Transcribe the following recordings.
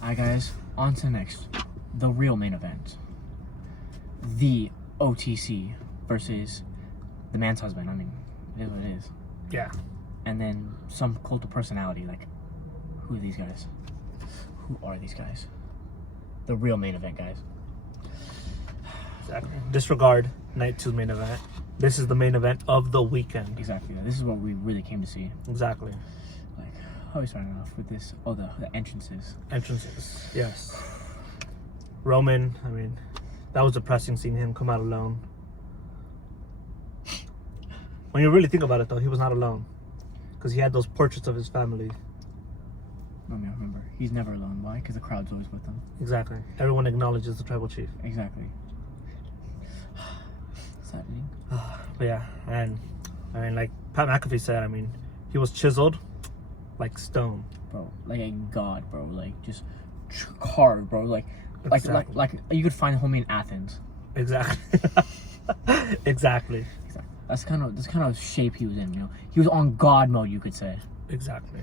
Alright guys, on to next. The real main event. The OTC versus the man's husband. I mean, it is what it is. Yeah. And then some cult of personality. Like, who are these guys? Who are these guys? The real main event, guys. Exactly. Disregard night 2's main event. This is the main event of the weekend. Exactly. This is what we really came to see. Exactly. Like, how are we starting off with this? Oh, the entrances. Entrances. Yes. Roman, I mean, that was depressing seeing him come out alone. When you really think about it, though, he was not alone. Because he had those portraits of his family. I mean, remember, he's never alone. Why? Because the crowd's always with him. Exactly. Everyone acknowledges the tribal chief. Exactly. Saddening. But yeah, and I mean, like Pat McAfee said, I mean, he was chiseled like stone. Bro, like a god, bro. Like, just carved, bro. Like you could find homie in Athens. Exactly. Exactly. That's kind of shape he was in, you know. He was on God mode, you could say. Exactly.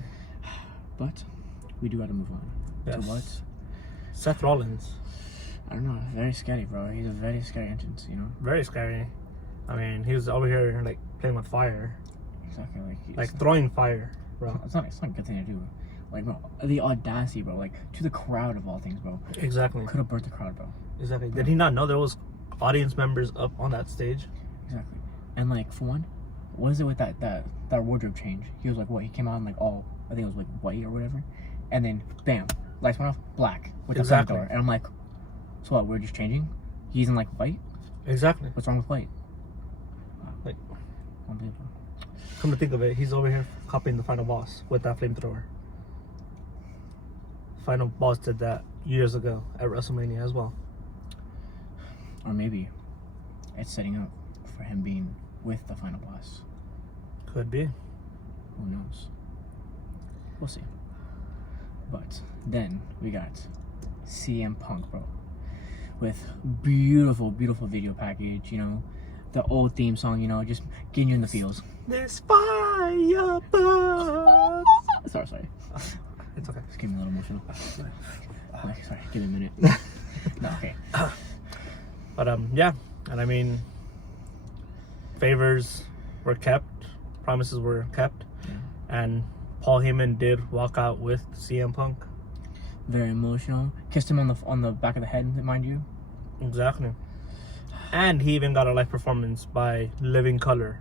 But we do have to move on. Yes. To what? Seth Rollins. I don't know. Very scary, bro. He's a very scary entrance, you know. Very scary. I mean, he was over here like playing with fire. Exactly. Like throwing fire, bro. It's not a good thing to do. Like, bro, the audacity, bro. Like, to the crowd of all things, bro. Exactly. Could have burnt the crowd, bro. Exactly. Did he not know there was audience members up on that stage? Exactly. And like, for one, what is it with that wardrobe change? He was like, what? He came out in like all, I think it was like white or whatever, and then bam, lights went off, black with the front door, and I'm like, so what? We're just changing? He's in like white. Exactly. What's wrong with white? Like, unbelievable. Come to think of it, he's over here copying the final boss with that flamethrower. Final boss did that years ago at WrestleMania as well. Or maybe it's setting up for him being with the final boss. Could be. Who knows? We'll see. But then we got CM Punk, bro, with beautiful video package, you know, the old theme song, you know, just getting you in the feels. This fire burns. Sorry. It's okay. Just give me a little emotional. Like, sorry, give me a minute. No, okay. But yeah, and I mean, favors were kept, promises were kept, and Paul Heyman did walk out with CM Punk. Very emotional. Kissed him on the back of the head, mind you. Exactly. And he even got a live performance by Living Color.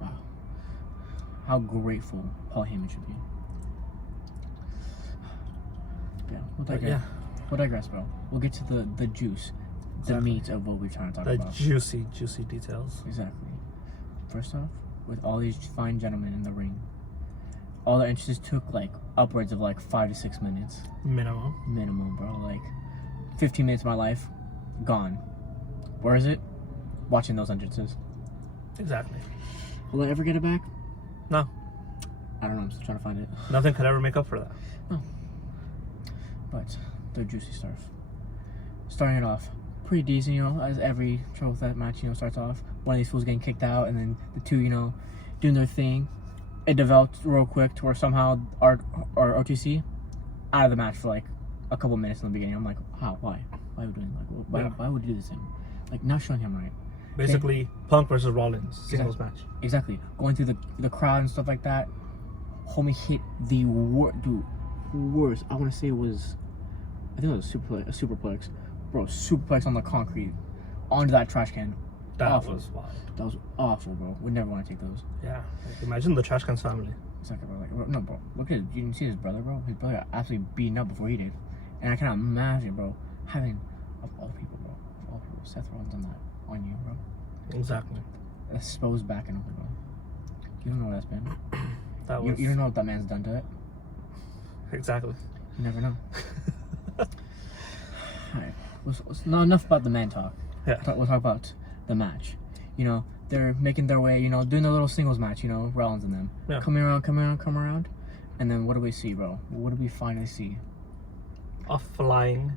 Wow. How grateful Paul Heyman should be. Yeah, we'll digress, bro. We'll get to the juice, the meat of what we're trying to talk about. The juicy details. Exactly. First off, with all these fine gentlemen in the ring, all the entrances took like upwards of like 5 to 6 minutes. Minimum, bro. Like 15 minutes of my life, gone. Where is it? Watching those entrances. Exactly. Will I ever get it back? No. I don't know. I'm still trying to find it. Nothing could ever make up for that. No. But the juicy stuff. Starting it off pretty decent, you know, as every triple threat match, you know, starts off. One of these fools getting kicked out, and then the two, you know, doing their thing. It developed real quick to where somehow our OTC out of the match for like a couple minutes in the beginning. I'm like, how? Why? Why are we doing like? Why would you do this? Like, not showing him right. Basically, Punk versus Rollins singles match. Exactly. Going through the crowd and stuff like that. Homie hit the worst. I want to say it was, I think it was a superplex. Bro, superplex on the concrete onto that trash can. That was wild. That was awful, bro. Would never want to take those. Yeah. Like, imagine the trash can's family. Exactly, bro. Like, no, bro. Look at it. You didn't see his brother, bro. His brother got absolutely beaten up before he did. And I cannot imagine, bro, having, of all people, bro, Seth Rollins on you, bro. Exactly. Exposed back and over, bro. You don't know what that's been. You don't know what that man's done to it. Exactly. You never know. Alright. Not enough about the man talk. Yeah. We'll talk about the match. You know, they're making their way, you know, doing their little singles match, you know, Rollins and them. Yeah. Coming around. And then what do we see, bro? What do we finally see? A flying,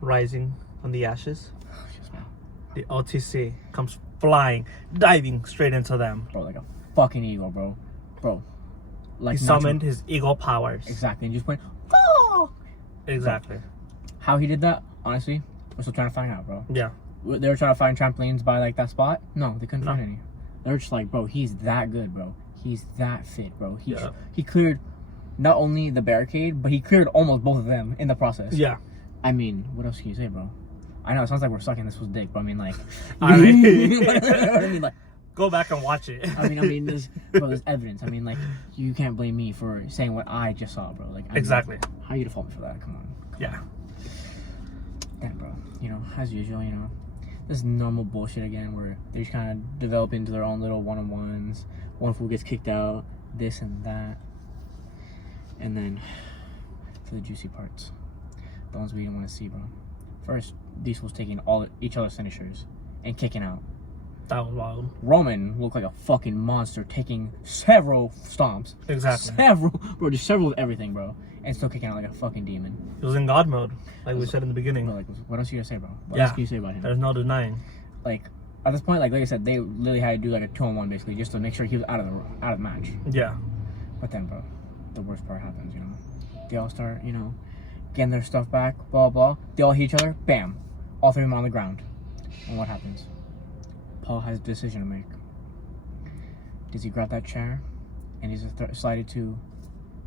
rising from the ashes. Yes, man. The OTC comes flying, diving straight into them. Bro, like a fucking eagle, bro. Bro. Like he summoned his ego powers. Exactly, and just went, oh! Exactly. How he did that, honestly, we're still trying to find out, bro. Yeah. They were trying to find trampolines by like that spot. No, they couldn't find any. They were just like, bro, he's that good, bro. He's that fit, bro. He cleared not only the barricade, but he cleared almost both of them in the process. Yeah. I mean, what else can you say, bro? I know it sounds like we're sucking this fool's dick, but I mean, like, I mean, like, go back and watch it. I mean, there's evidence. I mean, like, you can't blame me for saying what I just saw, bro. Like, exactly. How you default me for that? Come on. Yeah. Damn, bro. You know, as usual, you know, this normal bullshit again, where they just kind of develop into their own little one-on-ones. One fool gets kicked out, this and that, and then for the juicy parts, the ones we didn't want to see, bro. First, these fools taking each other's finishers and kicking out. That was wild. Roman looked like a fucking monster, taking several stomps. Exactly. Just several of everything, bro. And still kicking out like a fucking demon. He was in God mode, like we said in the beginking. Bro, like, what else you gonna say, bro? What else can you say about him? There's no denying. Like, at this point, like I said, they literally had to do like a 2-on-1 basically, just to make sure he was out of the match. Yeah. But then, bro, the worst part happens, you know. They all start, you know, getting their stuff back, blah, blah. They all hit each other, bam. All three of them on the ground. And what happens? Paul has a decision to make. Does he grab that chair and he's slided to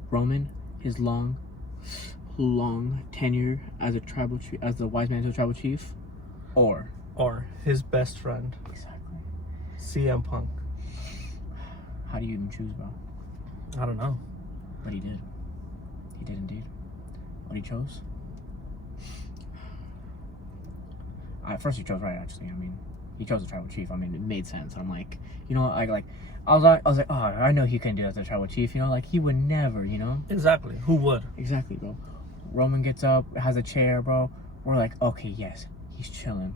Roman, his long tenure as a tribal chief, as the wise man to a tribal chief, or his best friend? Exactly. CM Punk. How do you even choose, bro? I don't know. But he did. He did indeed. What he chose? First he chose right, actually. I mean, he chose the tribal chief. I mean, it made sense. I'm like, you know, I was like, oh, I know he couldn't do that as the tribal chief. You know, like he would never. You know. Exactly. Who would? Exactly, bro. Roman gets up, has a chair, bro. We're like, okay, yes, he's chilling.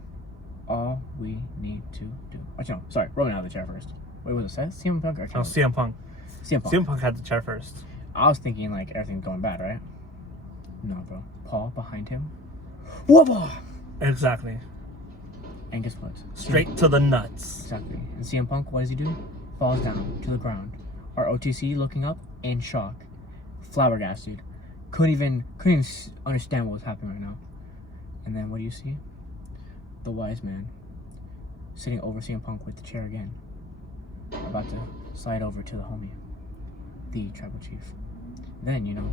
All we need to do. Actually, no, sorry, Roman had the chair first. Wait, was it CM Punk or no, CM Punk? CM Punk. CM Punk had the chair first. I was thinking like everything's going bad, right? No, bro. Paul behind him. Whoa! Exactly. And guess what? Straight to the nuts. Exactly. And CM Punk, what does he do? Falls down to the ground. Our OTC looking up in shock, flabbergasted, couldn't even understand what was happening right now. And then what do you see? The wise man sitting over CM Punk with the chair again, about to slide over to the homie, the tribal chief. Then, you know,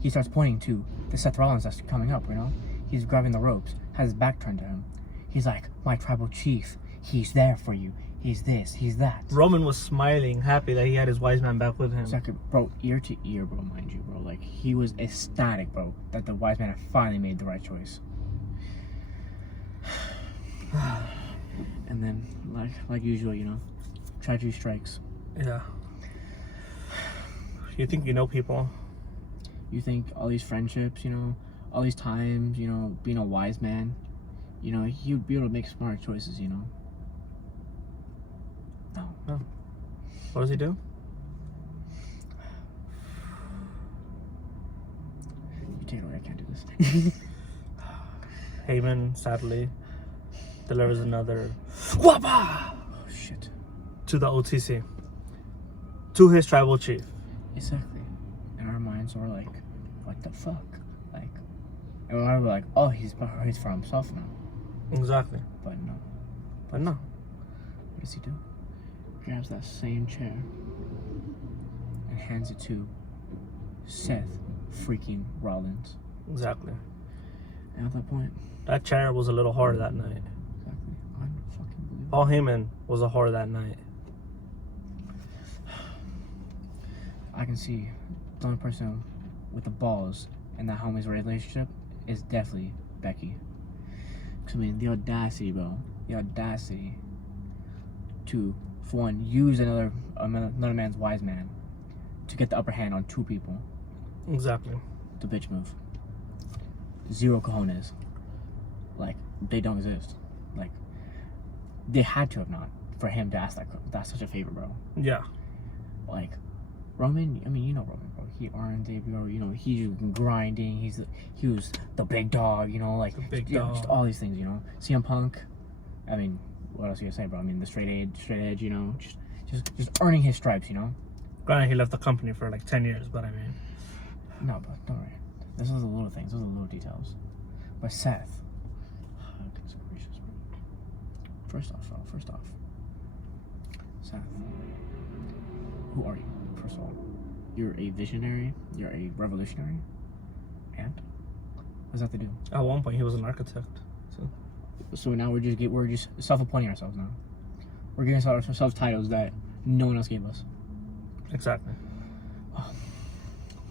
he starts pointing to the Seth Rollins that's coming up, you know? He's grabbing the ropes, has his back turned to him. He's like, my tribal chief, he's there for you. He's this, he's that. Roman was smiling, happy that he had his wise man back with him. Exactly, bro, ear to ear, bro, mind you, bro. Like, he was ecstatic, bro, that the wise man had finally made the right choice. And then, like usual, you know, tragedy strikes. Yeah. You think you know people? You think all these friendships, you know, all these times, you know, being a wise man, you know, he'd be able to make smart choices, you know? No. What does he do? You take it away, I can't do this. Heyman, sadly, delivers another Whoppa! Oh, shit. To the OTC. To his tribal chief. Exactly. In our minds, we're like, what the fuck? Like, and we're like, oh, he's for himself now. Exactly. But no. What does he do? Grabs that same chair and hands it to Seth freaking Rollins. Exactly. And at that point, that chair was a little hard that night. Exactly. Unfucking believable. Paul Heyman was a whore that night. I can see the only person with the balls in that homie's relationship is definitely Becky. Cause I mean, the audacity, bro. The audacity to, for one, use another man's wise man to get the upper hand on two people. Exactly. The bitch move. Zero cojones. Like, they don't exist. Like, they had to have not for him to ask that's such a favor, bro. Yeah. Like, Roman, I mean, you know Roman, bro. He earned it, bro. You know, he's grinding. He was the big dog, you know, like, the big you know, dog. just all these things, you know. CM Punk, I mean, what else you gonna say, bro? I mean, the straight edge, you know, just earning his stripes, you know. Granted, he left the company for like 10 years, but I mean, No, but don't worry. This is the little things. Those are the little details. But Seth. Goodness gracious, bro. First off. Seth. Who are you, first of all? You're a visionary. You're a revolutionary. And? What does that have to do? at one point, he was an architect. So now we're just self-appointing ourselves now. We're giving ourselves titles that no one else gave us. Exactly.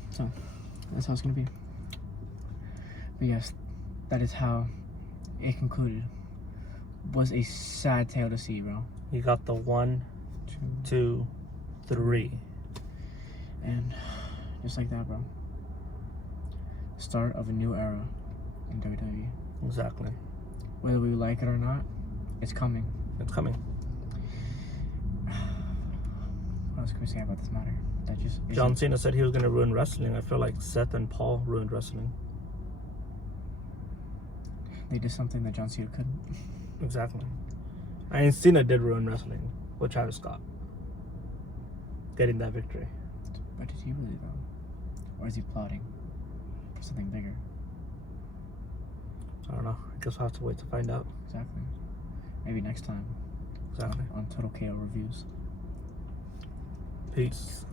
So that's how it's gonna be. But yes, that is how it concluded. Was a sad tale to see, bro. He got the 1, 2, 3. And just like that, bro. Start of a new era in WWE. Exactly. Whether we like it or not, it's coming. It's coming. What else can we say about this matter? That just John Cena said he was going to ruin wrestling. I feel like Seth and Paul ruined wrestling. They did something that John Cena couldn't. Exactly. I mean, Cena did ruin wrestling with Travis Scott getting that victory. But did he really though? Or is he plotting for something bigger? I don't know. I guess we'll have to wait to find out. Exactly. Maybe next time. Exactly. On Total KO Reviews. Peace.